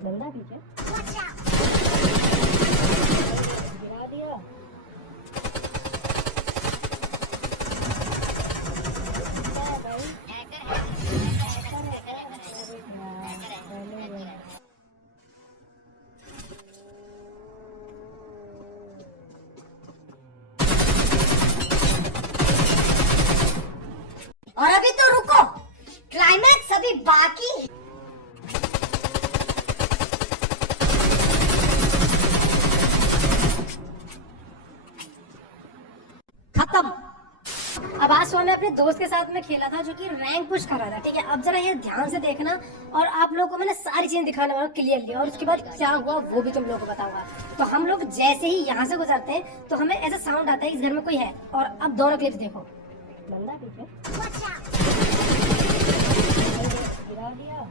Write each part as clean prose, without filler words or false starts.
बंदा पीछे गिरा दिया। और अभी तो रुको, क्लाइमैक्स अभी बाकी है। खत्म। अब आज सुबह मैं अपने दोस्त के साथ में खेला था जो कि रैंक पुश कर रहा था, ठीक है। अब जरा ये ध्यान से देखना और आप लोगों को मैंने सारी चीजें दिखाने वाला क्लियरली, और उसके बाद क्या हुआ वो भी तुम लोगों को बताऊंगा। तो हम लोग जैसे ही यहाँ से गुजरते हैं तो हमें ऐसा साउंड आता है इस घर में कोई है। और अब दोनों क्लिप्स देखो। बंदा पीछे गिरा दिया।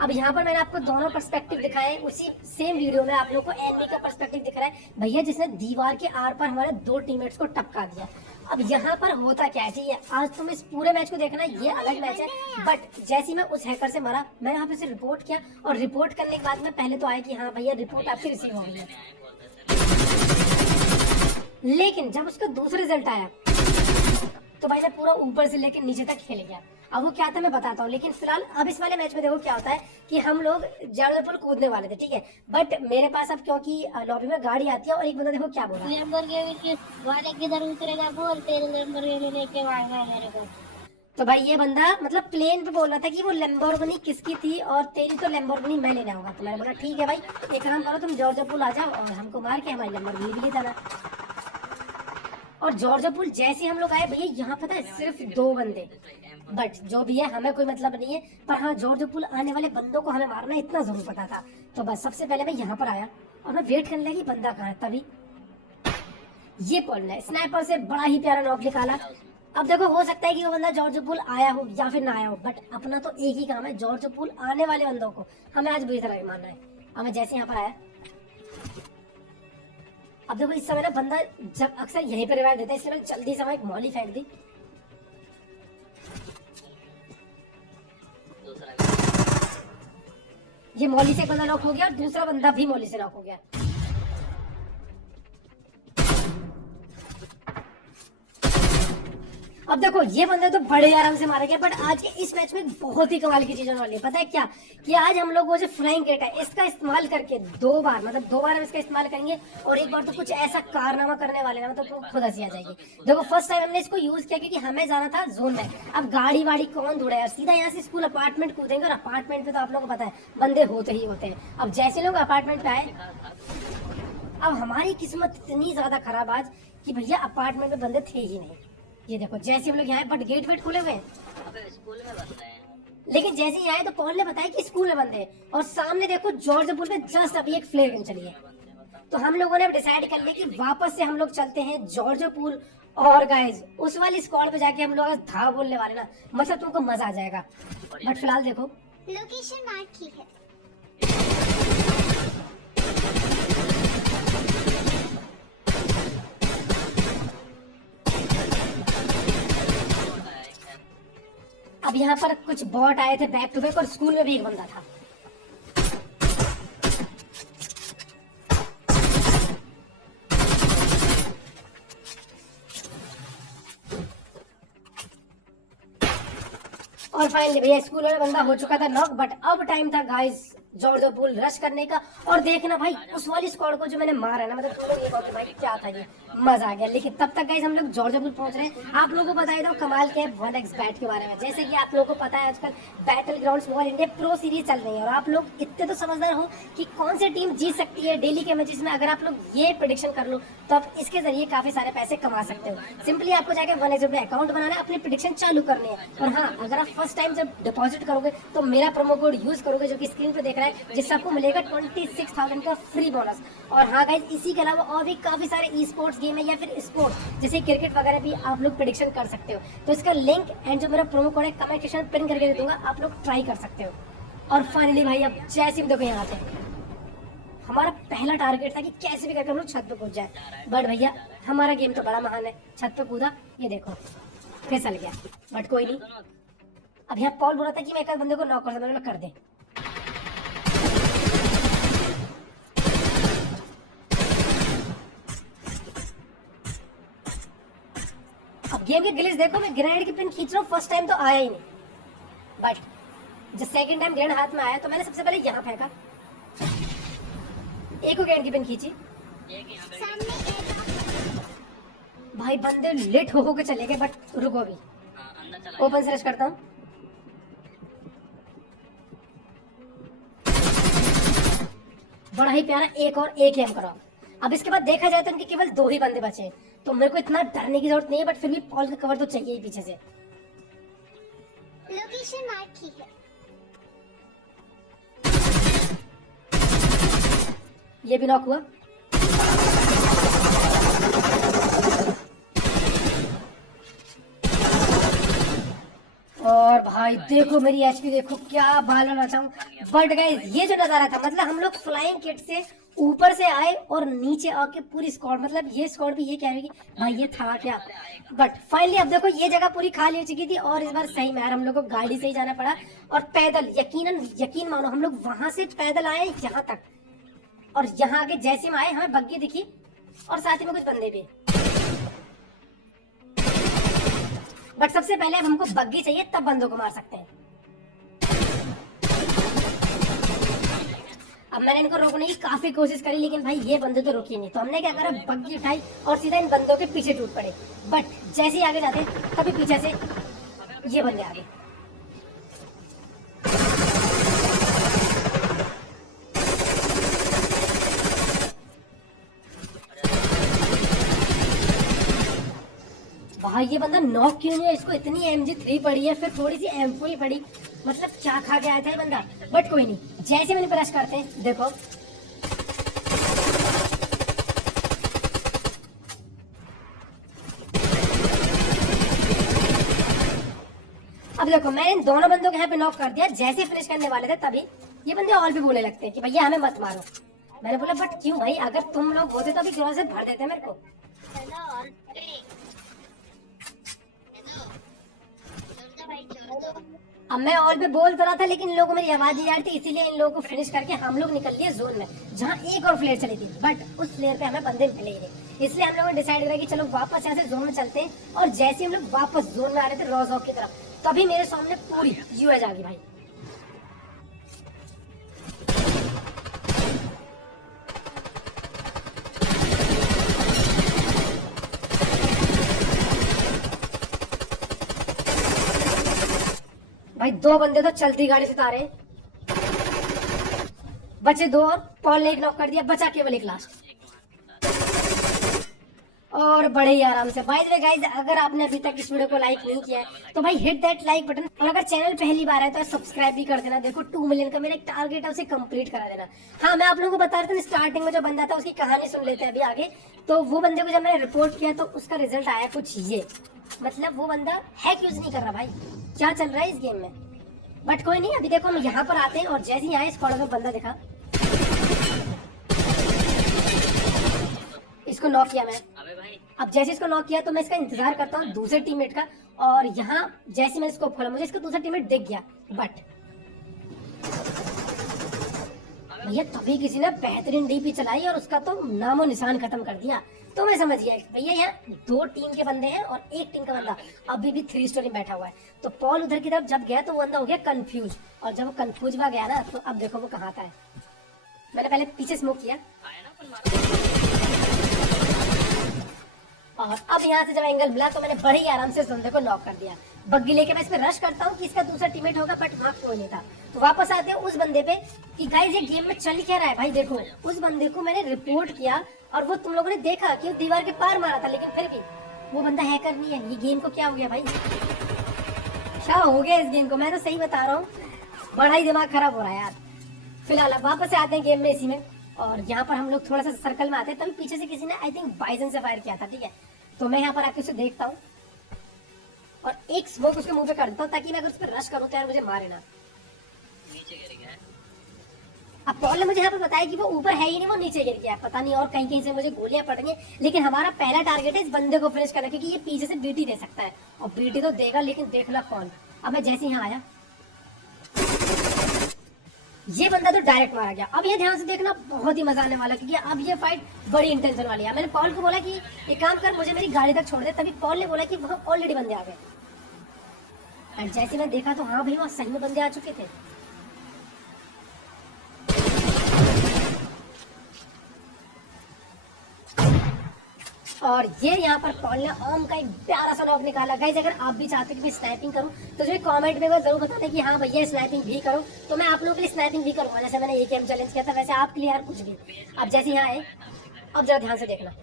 अब यहाँ पर मैंने आपको दोनों पर्सपेक्टिव दिखाए, उसी सेम वीडियो में आप लोगों को एनिमी का पर्सपेक्टिव दिख रहा है भैया, जिसने दीवार के आर पर हमारे 2 टीममेट्स को टपका दिया। अब यहाँ पर होता क्या है, ठीक है, आज तुम इस पूरे मैच को देखना, ये अलग मैच है। बट जैसे ही मैं उस हैकर से मारा, मैंने वहाँ पे से रिपोर्ट किया, और रिपोर्ट करने के बाद में पहले तो आया कि हाँ भैया रिपोर्ट आपकी रिसीव हो गई है। लेकिन जब उसका दूसरा रिजल्ट आया तो भाई मैं पूरा ऊपर से लेकर नीचे तक खेल गया। अब वो क्या था मैं बताता हूँ, लेकिन फिलहाल अब इस वाले मैच में देखो क्या होता है कि हम लोग जर्दपुर कूदने वाले थे, ठीक है। बट मेरे पास अब क्योंकि लॉबी में गाड़ी आती है, और एक बंदा देखो क्या बोला, लैम्बोर्गिनी वाले किधर उतरेगा बोल, तेरे लैम्बोर्गिनी लेके आएगा मेरे को। तो भाई ये बंदा मतलब प्लेन पे बोल रहा था कि वो लैम्बोर्गिनी किसकी थी, और तेरी तो लैम्बोर्गिनी मैं लेने आऊंगा। तो मैंने बोला ठीक है भाई, एक काम करो तुम जॉर्जपुल आ जाओ और हमको मार के हमारी लैम्बोर्गिनी भी ले जाना। और जॉर्जपुल जैसे हम लोग आए भैया, यहाँ पता है सिर्फ 2 बंदे, बट जो भी है हमें कोई मतलब नहीं है। पर हाँ, जॉर्जपुल आने वाले बंदों को हमें मारना इतना जरूर पता था। तो बस सबसे पहले मैं यहाँ पर आया और मैं वेट करने लगी बंदा कहाँ है, तभी ये कौन है, स्नाइपर से बड़ा ही प्यारा नॉक निकाला। अब देखो हो सकता है कि वो बंदा जॉर्जपुल आया हो या फिर ना आया हो, बट अपना तो एक ही काम है, जॉर्जपुल आने वाले बंदों को हमें आज बुरी तरह मारना है। अब मैं जैसे यहाँ पर आया, अब देखो इस समय ना बंदा जब अक्सर यहीं पर रिवाइव देता है, इसलिए मैंने जल्दी से एक मॉली फेंक दी। ये मॉली से एक बंदा नॉक हो गया और दूसरा बंदा भी मॉली से नॉक हो गया। अब देखो ये बंदे तो बड़े आराम से मारे गए, बट आज के इस मैच में बहुत ही कमाल की चीज होने वाली है। पता है क्या, कि आज हम लोग वो जो फ्लाइंग गेट है इसका इस्तेमाल करके 2 बार, मतलब 2 बार हम इसका इस्तेमाल करेंगे, और एक बार तो कुछ ऐसा कारनामा करने वाले ना, मतलब खुद हंसी आ जाएगी। देखो फर्स्ट टाइम हमने इसको यूज किया क्योंकि हमें जाना था जोन में। अब गाड़ी वाड़ी कौन ढूंढे यार, सीधा यहाँ से स्कूल अपार्टमेंट कूदेंगे, और अपार्टमेंट पे तो आप लोगों को पता है बंदे होते ही होते हैं। अब जैसे लोग अपार्टमेंट पे आए, अब हमारी किस्मत इतनी ज्यादा खराब आज कि भैया अपार्टमेंट में बंदे थे ही नहीं। ये देखो जैसे हम लोग यहाँ, बट गेट वेट खुले हुए हैं, स्कूल में बंद है। लेकिन जैसे ही आए तो पॉल ने बताया कि स्कूल में बंद है, और सामने देखो जॉर्जपुल में जस्ट अभी एक फ्लेयर गन चली है। तो हम लोगों ने डिसाइड कर लिया कि वापस से हम लोग चलते हैं जॉर्जपुल, और गाइज उस वाली स्क्वाड पे जाके हम लोग था बोलने वाले ना, मतलब तुमको मजा आ जाएगा। बट फिलहाल देखो लोकेशन मार्क की है। अब यहाँ पर कुछ बॉट आए थे बैक टू बैक, और स्कूल में भी एक बंदा था। और फाइनली भैया स्कूल में बंदा हो चुका था नॉक, बट अब टाइम था गाइस जॉर्जपुल रश करने का। और देखना भाई उस वाली स्क्वाड को जो मैंने मारा ना, मतलब तुम लोग ये कहोगे भाई क्या था ये, मजा आ गया। लेकिन तब तक गाइस हम लोग जॉर्जपुल पहुंच रहे हैं। आप लोगों को बताया था कमाल के 1x बैट के बारे में। जैसे कि आप लोगों को पता है आजकल battle grounds mobile India pro series चल रही है, और आप लोग इतने तो समझदार हो कि कौन सी टीम जीत सकती है डेली के मैचेस में। अगर आप लोग ये प्रेडिक्शन कर लो तो आप इसके जरिए काफी सारे पैसे कमा सकते हो। सिंपली आपको जाकर 1x में अकाउंट बनाना है, अपनी प्रेडिक्शन चालू करनी है। और हाँ, अगर आप फर्स्ट टाइम जब डिपॉजिट करोगे तो मेरा प्रोमो कोड यूज करोगे जो कि स्क्रीन पे देख रहा है, जिससे आपको मिलेगा 26,000 का फ्री बोनस। और हाँ गाइस, इसी के अलावा और भी काफी सारे ई स्पोर्ट्स गेम है या फिर स्पोर्ट्स जैसे क्रिकेट वगैरह भी आप लोग प्रेडिक्शन कर सकते हो। तो इसका लिंक एंड जो मेरा प्रोमो कोड है कमेंट सेक्शन में पिन करके दे दूंगा, आप लोग ट्राई कर सकते हो। और फाइनली भाई अब जैसे देखो यहाँ पे हमारा पहला टारगेट था कि कैसे भी करके हम लोग छत पे कूद जाए, बट भैया हमारा गेम तो बड़ा महान है। छत पे कूदा, ये देखो फिसल गया, बट कोई नहीं। अब यहाँ पॉल बोला था कि मैं एक बंदे को नॉक कर दूं, मैंने कर दे। अब गेम के ग्लिच देखो, मैं ग्रेनेड की पिन खींच रहा हूँ, फर्स्ट टाइम तो आया ही नहीं, बट जब सेकंड टाइम ग्रेनेड हाथ में आया तो मैंने सबसे पहले यहाँ फेंका, एक को ग्रेनेड की पिन खींची, भाई बंदे लेट हो के चले गए, बट रुको अभी ओपन से रश करता हूँ। बड़ा ही प्यारा एक और एक एम करा। अब इसके बाद देखा जाए तो इनके केवल 2 ही बंदे बचे हैं, तो मेरे को इतना डरने की जरूरत नहीं है, बट फिर भी पॉल का कवर तो चाहिए ही पीछे से। लोकेशन मार्क की है। ये भी नॉक हुआ। और भाई देखो मेरी एचपी देखो, क्या बाल बचाऊं। बट गाइस ये जो नजारा था, मतलब हम लोग फ्लाइंग किट से ऊपर से आए और नीचे आके पूरी स्क्वाड, मतलब ये स्क्वाड भी ये कह रही कि भाई ये था क्या। बट फाइनली अब देखो ये जगह पूरी खाली हो चुकी थी, और इस बार सही में यार हम लोग को गाड़ी से ही जाना पड़ा, और पैदल यकीन मानो हम लोग वहां से पैदल आए यहाँ तक, और यहाँ आके जैसे हम आए हमें बग्गी दिखी और साथ ही में कुछ बंदे भी। बट सबसे पहले अब हमको बग्गी चाहिए, तब बंदों को मार सकते हैं। अब मैंने इनको रोकने की काफी कोशिश करी, लेकिन भाई ये बंदे तो रुके नहीं, तो हमने क्या करा, बग्गी उठाई और सीधा इन बंदों के पीछे टूट पड़े। बट जैसे ही आगे जाते तभी पीछे से ये बंदे आ गए। भाई ये बंदा नॉक क्यों नहीं है, इसको इतनी MG3 पड़ी है, फिर थोड़ी सी M4 पड़ी, मतलब क्या खा के आया था ये बंदा। बट कोई नहीं, जैसे मैंने प्रयास करते हैं देखो, अब देखो मैंने इन दोनों बंदों के यहाँ पे नॉक कर दिया। जैसे फिनिश करने वाले थे तभी ये बंदे और भी बोलने लगते हैं कि भैया हमें मत मारो। मैंने बोला बट क्यों भाई, अगर तुम लोग होते तो अभी ग्रोज से भर देते मेरे को। अब मैं और भी बोल तो रहा था, लेकिन इन लोगों को मेरी आवाज नहीं आ रही थी, इसीलिए इन लोगों को फिनिश करके हम लोग निकल लिए जोन में, जहाँ एक और फ्लेयर चली थी, बट उस फ्लेयर पे हमें बंदे मिले ही नहीं। इसलिए हम लोगों ने डिसाइड करा कि चलो वापस यहाँ से जोन में चलते हैं। और जैसे हम लोग वापस जोन में आ रहे थे रोजॉक की तरफ, तभी मेरे सामने पूरी यूएज आ गई भाई। भाई 2 बंदे तो चलती गाड़ी से तारे, बचे 2 और पॉल ने एक नॉक कर दिया, बचा केवल एक लास्ट, और बड़े ही आराम से। बाय द वे गाइस, अगर आपने अभी तक इस वीडियो को लाइक नहीं किया है तो भाई हिट दैट लाइक बटन, और अगर चैनल पहली बार है तो सब्सक्राइब भी कर देना। देखो 2 मिलियन का मेरा एक टारगेट है, उसे कंप्लीट करा देना। हाँ मैं आप लोगों को बता रहा था स्टार्टिंग में जो बंदा था उसकी कहानी सुन लेते हैं अभी आगे। तो वो बंदे को जब मैंने रिपोर्ट किया तो उसका रिजल्ट आया कुछ ये, मतलब वो बंदा हैक यूज नहीं कर रहा भाई, क्या चल रहा है इस गेम में। बट कोई नहीं, अभी देखो हम यहाँ पर आते हैं, और जैसे ही आए स्क्वाड में बंदा दिखा, इसको नॉक किया मैं। अब जैसे इसको नॉक किया तो मैं इसका इंतजार करता हूँ दूसरे टीममेट का, और यहाँ जैसे मैंने इसको खोला मुझे इसका दूसरा टीममेट दिख गया, बट भैया तभी किसी ने बेहतरीन डीपी चलाई और उसका तो नामो निशान खत्म कर दिया। तो मैं समझ गया भैया यहाँ 2 टीम के बंदे हैं और एक टीम का बंदा अभी भी 3 स्टोरी में बैठा हुआ है। तो पॉल उधर की तरफ जब गया तो वो बंदा हो गया कंफ्यूज, और जब वो कंफ्यूज हुआ गया ना तो अब देखो वो कहाँ आता है। मैंने पहले पीछे स्मोक किया, और अब यहाँ से जब एंगल मिला तो मैंने बड़े ही आराम से उस बंदे को नॉक कर दिया। बग्गी लेके मैं इस पे रश करता हूँ कि इसका दूसरा टीममेट होगा, बट वहाँ कोई नहीं था। तो वापस आते हैं उस बंदे पे कि गाइस ये गेम में चल क्या रहा है। भाई देखो उस बंदे को मैंने रिपोर्ट किया और वो तुम लोगों ने देखा कि वो दीवार के पार मारा था, लेकिन फिर भी वो बंदा हैकर नहीं है। ये गेम को क्या हो गया भाई, क्या हो गया इस गेम को, मैं तो सही बता रहा हूँ, बड़ा ही दिमाग खराब हो रहा है यार। फिलहाल अब वापस से आते हैं गेम में इसी में, और यहाँ पर हम लोग थोड़ा सा सर्कल में आते हैं। तभी पीछे से किसी ने आई थिंक बाइजन से फायर किया था, ठीक है। तो मैं यहाँ पर आके उसे देखता हूँ और एक स्मोक उसके मुंह पे कर देता हूँ, ताकि मैं अगर उस पर रश करूँ तो यार मुझे मारे ना। अब पॉल ने मुझे यहाँ पे बताया कि वो ऊपर है ही नहीं, वो नीचे गिर गया, पता नहीं और कहीं कहीं से मुझे गोलियां पड़ रही हैं। लेकिन हमारा पहला टारगेट है इस बंदे को फिनिश करना, क्योंकि ये पीछे से बीटी दे सकता है और बीटी तो देगा, लेकिन देखना कौन। अब मैं जैसे यहाँ आया, ये बंदा तो डायरेक्ट मारा गया। अब ये ध्यान से देखना, बहुत ही मजा आने वाला, क्योंकि अब ये फाइट बड़ी इंटेंशन वाली है। मैंने पॉल को बोला कि एक काम कर, मुझे मेरी गाड़ी तक छोड़ दे, तभी पॉल ने बोला कि वहाँ ऑलरेडी बंदे आ गए। और जैसे मैं देखा तो हाँ भाई, वहाँ सही में बंदे आ चुके थे। और ये यहाँ पर पॉल ने ओम का एक प्यारा सा नॉक निकाला। गाइस अगर आप भी चाहते हो कि मैं स्नाइपिंग करूं तो जो कमेंट में वो जरूर बताते कि हाँ भैया स्नाइपिंग भी करो, तो मैं आप लोगों के लिए स्नाइपिंग भी करूंगा। जैसे मैंने एक गेम चैलेंज किया था, वैसे आपके लिए यार कुछ भी। अब जैसे यहाँ आए, अब जरा ध्यान से देखना,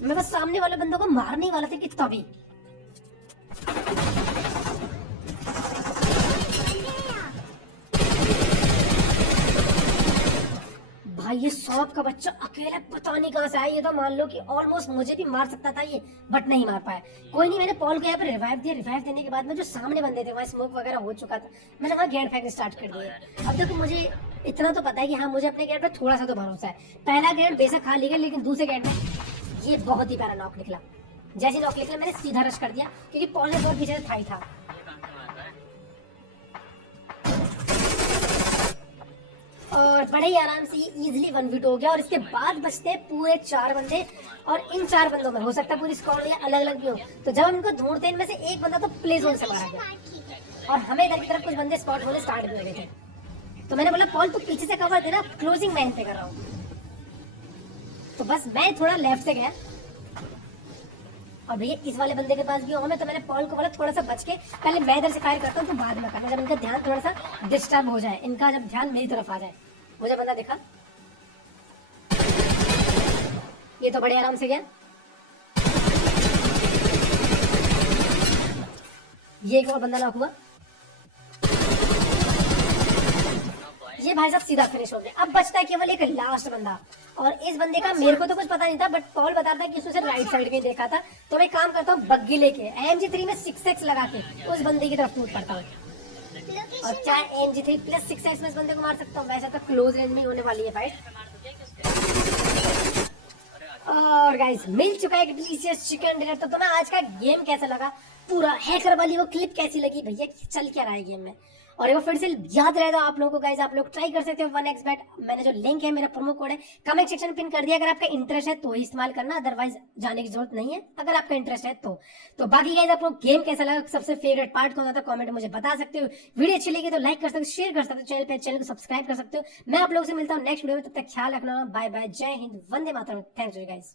मैं बस सामने वाले बंदों को मारने वाला था कि तभी भाई ये सांप का बच्चा अकेला पता नहीं कहां से आया। ये तो मान लो कि ऑलमोस्ट मुझे भी मार सकता था ये, बट नहीं मार पाया। कोई नहीं, मैंने पॉल को यहाँ पे रिवाइव दिया। रिवाइव देने के बाद में जो सामने बंदे थे वहाँ स्मोक वगैरह हो चुका था, मैंने वहाँ गेंद फेंकने स्टार्ट कर दिया। अब देखो मुझे इतना तो पता है कि हाँ मुझे अपने गेंद पे थोड़ा सा तो भरोसा है। पहला गेंद बेशक खा लिया, लेकिन दूसरे गेंद में ये बहुत ही प्यारा नॉक निकला। जैसे नॉक निकला मैंने सीधा रश कर दिया, क्योंकि पॉल ने बहुत पीछे था ही था। और बड़े ही आराम से ये इजीली 1v2 हो गया। और इसके बाद बचते हैं पूरे 4 बंदे, और इन 4 बंदों में हो सकता है पूरी स्क्वाड या अलग अलग भी हो। तो जब हम इनको ढूंढते हैं, इनमें से एक बंदा तो प्ले जोन से मारा गया, और हमें इधर की तरफ कुछ बंदे स्पॉट होने स्टार्ट भी हो गए थे। तो मैंने बोला पॉल तू पीछे से कवर देना, क्लोजिंग मैं पे कर रहा हूँ। तो बस मैं थोड़ा लेफ्ट से गया, और भैया इस वाले बंदे के पास भी हूँ मैं। तो मैंने पॉल को बोला थोड़ा सा बच के, पहले मैं इधर से फायर करता हूँ तो बाद में करना, जब इनका ध्यान थोड़ा सा डिस्टर्ब हो जाए, इनका जब ध्यान मेरी तरफ आ जाए। मुझे बंदा दिखा, ये तो बड़े आराम से गया। ये एक और बंदा लॉक हुआ, ये भाई साहब सीधा फिनिश हो गया। अब बचता है केवल एक लास्ट बंदा, और इस बंदे का मेरे को तो कुछ पता नहीं था, बट पॉल बताता है कि उसने राइट साइड में देखा था। तो मैं काम करता हूँ बग्गी लेके AMG3 में 6x लगा के उस बंदे की तरफ कूद पड़ता हूँ, और चाहे AMG3 प्लस 6x में इस बंदे को मार सकता हूँ। वैसे तो क्लोज रेंज में होने वाली है फाइट। और गाइस मिल चुका है डिलीशियस चिकन डिनर। तो तुम्हें आज का गेम कैसा लगा, पूरा हैकर वाली वो क्लिप कैसी लगी भैया, चल क्या रहा है गेम में। और वो फिर से याद रहेगा आप लोगों को गाइस, आप लोग ट्राई कर सकते हो 1xbet। मैंने जो लिंक है, मेरा प्रोमो कोड है, कमेंट सेक्शन में पिन कर दिया। अगर आपका इंटरेस्ट है तो ही इस्तेमाल करना, अदरवाइज जाने की जरूरत नहीं है अगर आपका इंटरेस्ट है तो बाकी गाइस आप लोग गेम कैसा लगा, सबसे फेवरेट पार्ट कौन सा था, कमेंट में मुझे बता सकते हो। वीडियो अच्छी लगी तो लाइक कर सकते हो, शेयर कर सकते हो, चैनल को सब्सक्राइब कर सकते हो। मैं आप लोगों से मिलता हूँ नेक्स्ट वीडियो में, तब तक ख्याल रखना। बाय बाय, जय हिंद, वंदे मातरम, थैंक्स गाइस।